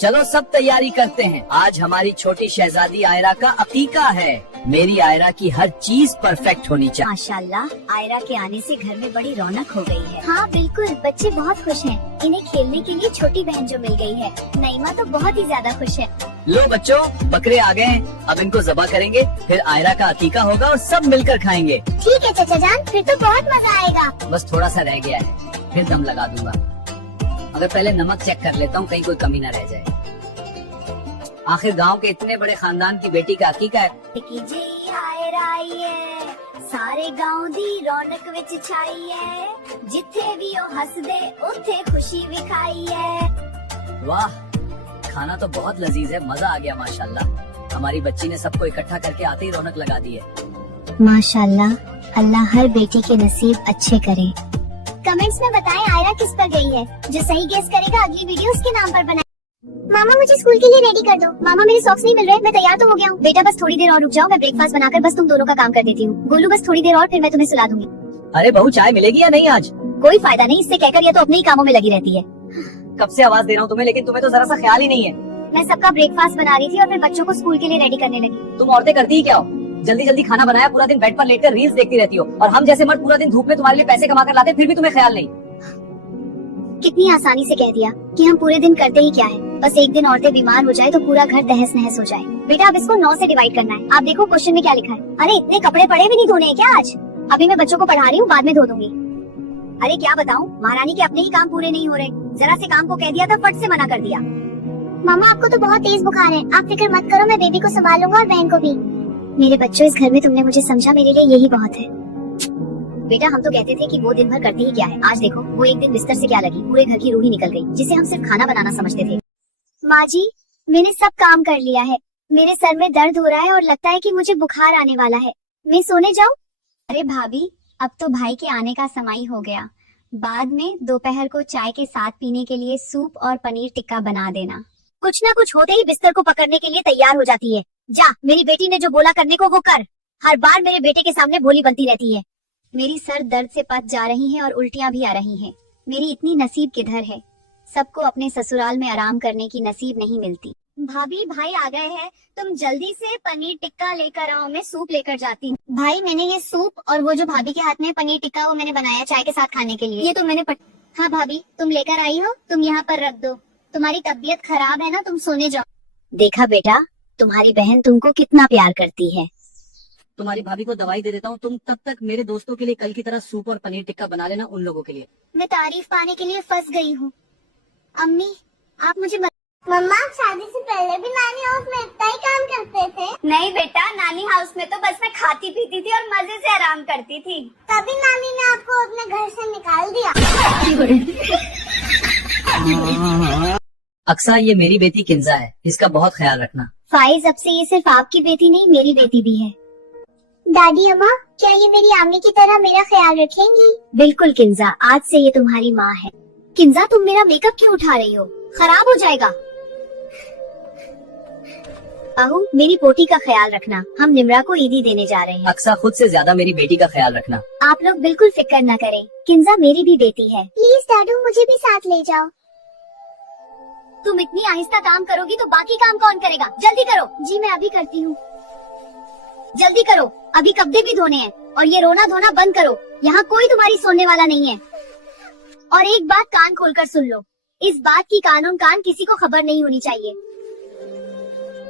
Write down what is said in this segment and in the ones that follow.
चलो सब तैयारी करते हैं। आज हमारी छोटी शहजादी आयरा का अकीका है। मेरी आयरा की हर चीज परफेक्ट होनी चाहिए। माशाल्लाह, आयरा के आने से घर में बड़ी रौनक हो गई है। हाँ बिल्कुल, बच्चे बहुत खुश हैं। इन्हें खेलने के लिए छोटी बहन जो मिल गई है। नईमा तो बहुत ही ज्यादा खुश है। लो बच्चों, बकरे आ गए हैं। अब इनको ज़बह करेंगे, फिर आयरा का अकीका होगा और सब मिलकर खाएंगे। ठीक है चाचा जान, फिर तो बहुत मजा आएगा। बस थोड़ा सा रह गया है, फिर दम लगा दूंगा। मगर पहले नमक चेक कर लेता हूँ, कहीं कोई कमी न रह जाए। आखिर गांव के इतने बड़े खानदान की बेटी का अकीका है। सारे गांव दी रौनक विच छाई है। जिथे भी ओ हंस दे उथे खुशी विखाई है। वाह, खाना तो बहुत लजीज है, मजा आ गया माशाल्लाह। हमारी बच्ची ने सबको इकट्ठा करके आते ही रौनक लगा दी है। माशाल्लाह, अल्लाह हर बेटी के नसीब अच्छे करे। कमेंट्स में बताएं आयरा किस पर गई है। जो सही गेस करेगा अगली वीडियो उसके नाम पर बनाए। मामा मुझे स्कूल के लिए रेडी कर दो। मामा मेरे सॉक्स नहीं मिल रहे, मैं तैयार तो हो गया हूँ। बेटा बस थोड़ी देर और रुक जाओ, मैं ब्रेकफास्ट बनाकर बस तुम दोनों का काम कर देती हूँ। गोलू बस थोड़ी देर और, फिर मैं तुम्हें सुला दूंगी। अरे बहू, चाय मिलेगी या नहीं आज? कोई फायदा नहीं, इससे कहकर ये तो अपने ही कामों में लगी रहती है। कब से आवाज दे रहा हूँ तुम्हें, लेकिन तुम्हें तो जरा सा ख्याल ही नहीं है। मैं सबका ब्रेकफास्ट बना रही थी और फिर बच्चों को स्कूल के लिए रेडी करने लगी। तुम औरतें करती ही क्या हो? जल्दी जल्दी खाना बनाया, पूरा दिन बेड पर लेटकर रील्स देखती रहती हो, और हम जैसे मर्द पूरा दिन धूप में तुम्हारे लिए पैसे कमा कर लाते, फिर भी तुम्हें ख्याल नहीं। कितनी आसानी से कह दिया कि हम पूरे दिन करते ही क्या है। बस एक दिन औरतें बीमार हो जाए तो पूरा घर तहस नहस हो जाए। बेटा अब इसको 9 से डिवाइड करना है। आप देखो क्वेश्चन में क्या लिखा है। अरे इतने कपड़े पड़े भी नहीं धोने हैं क्या आज? अभी मैं बच्चों को पढ़ा रही हूँ, बाद में धो दूंगी। अरे क्या बताऊँ, महारानी के अपने ही काम पूरे नहीं हो रहे। जरा से काम को कह दिया था, फट से मना कर दिया। मामा आपको तो बहुत तेज बुखार है, आप फिक्र मत करो, मैं बेबी को संभाल लूंगा और बहन को भी। मेरे बच्चों, इस घर में तुमने मुझे समझा, मेरे लिए यही बहुत है। बेटा हम तो कहते थे कि वो दिन भर करती ही क्या है, आज देखो वो एक दिन बिस्तर से क्या लगी, पूरे घर की रूह ही निकल गई, जिसे हम सिर्फ खाना बनाना समझते थे। माँ जी, मैंने सब काम कर लिया है। मेरे सर में दर्द हो रहा है और लगता है कि मुझे बुखार आने वाला है। मैं सोने जाऊँ? अरे भाभी, अब तो भाई के आने का समय हो गया। बाद में दोपहर को चाय के साथ पीने के लिए सूप और पनीर टिक्का बना देना। कुछ ना कुछ होते ही बिस्तर को पकड़ने के लिए तैयार हो जाती है। जा, मेरी बेटी ने जो बोला करने को वो कर। हर बार मेरे बेटे के सामने भोली बनती रहती है। मेरी सर दर्द से पक जा रही है और उल्टियाँ भी आ रही हैं। मेरी इतनी नसीब किधर है। सबको अपने ससुराल में आराम करने की नसीब नहीं मिलती। भाभी भाई आ गए हैं, तुम जल्दी से पनीर टिक्का लेकर आओ, मैं सूप लेकर जाती हूँ। भाई मैंने ये सूप और वो जो भाभी के हाथ में पनीर टिक्का वो मैंने बनाया चाय के साथ खाने के लिए। ये तो मैंने हाँ भाभी तुम लेकर आई हो, तुम यहाँ पर रख दो। तुम्हारी तबीयत खराब है ना, तुम सोने जाओ। देखा बेटा, तुम्हारी बहन तुमको कितना प्यार करती है। तुम्हारी भाभी को दवाई दे देता हूँ, तुम तब तक मेरे दोस्तों के लिए कल की तरह सूप और पनीर टिक्का बना लेना, उन लोगों के लिए। मैं तारीफ पाने के लिए फंस गई हूँ। अम्मी आप मुझे मम्मा, शादी से पहले भी नानी हाउस में इतना ही काम करते थे? नहीं बेटा, नानी हाउस में तो बस मैं खाती पीती थी और मजे से आराम करती थी। तभी नानी ने आपको अपने घर से निकाल दिया। अक्सा, ये मेरी बेटी किंजा है, इसका बहुत ख्याल रखना। फाइज, अब से ये सिर्फ आपकी बेटी नहीं मेरी बेटी भी है। दादी अम्मा, क्या ये मेरी आमी की तरह मेरा ख्याल रखेंगी? बिल्कुल किंजा, आज से ये तुम्हारी माँ है। किंजा तुम मेरा मेकअप क्यों उठा रही हो, खराब हो जाएगा। आहू, मेरी पोती का ख्याल रखना, हम निमरा को ईदी देने जा रहे हैं। अक्सा, खुद से ज्यादा मेरी बेटी का ख्याल रखना। आप लोग बिल्कुल फिक्र न करें, किंजा मेरी भी बेटी है। प्लीज दादू मुझे भी साथ ले जाओ। तुम इतनी आहिस्ता काम करोगी तो बाकी काम कौन करेगा? जल्दी करो। जी मैं अभी करती हूँ। जल्दी करो, अभी कपड़े भी धोने हैं। और ये रोना धोना बंद करो, यहाँ कोई तुम्हारी सुनने वाला नहीं है। और एक बात कान खोलकर सुन लो, इस बात की कानून कान किसी को खबर नहीं होनी चाहिए।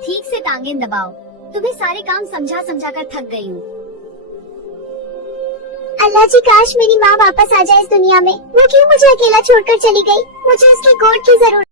ठीक से टांगें दबाओ। तुम्हें सारे काम समझा समझा कर थक गई हूँ। अल्लाह जी, काश मेरी माँ वापस आ जाए इस दुनिया में। वो क्यों मुझे अकेला छोड़कर चली गई? मुझे उसकी गोद की जरूरत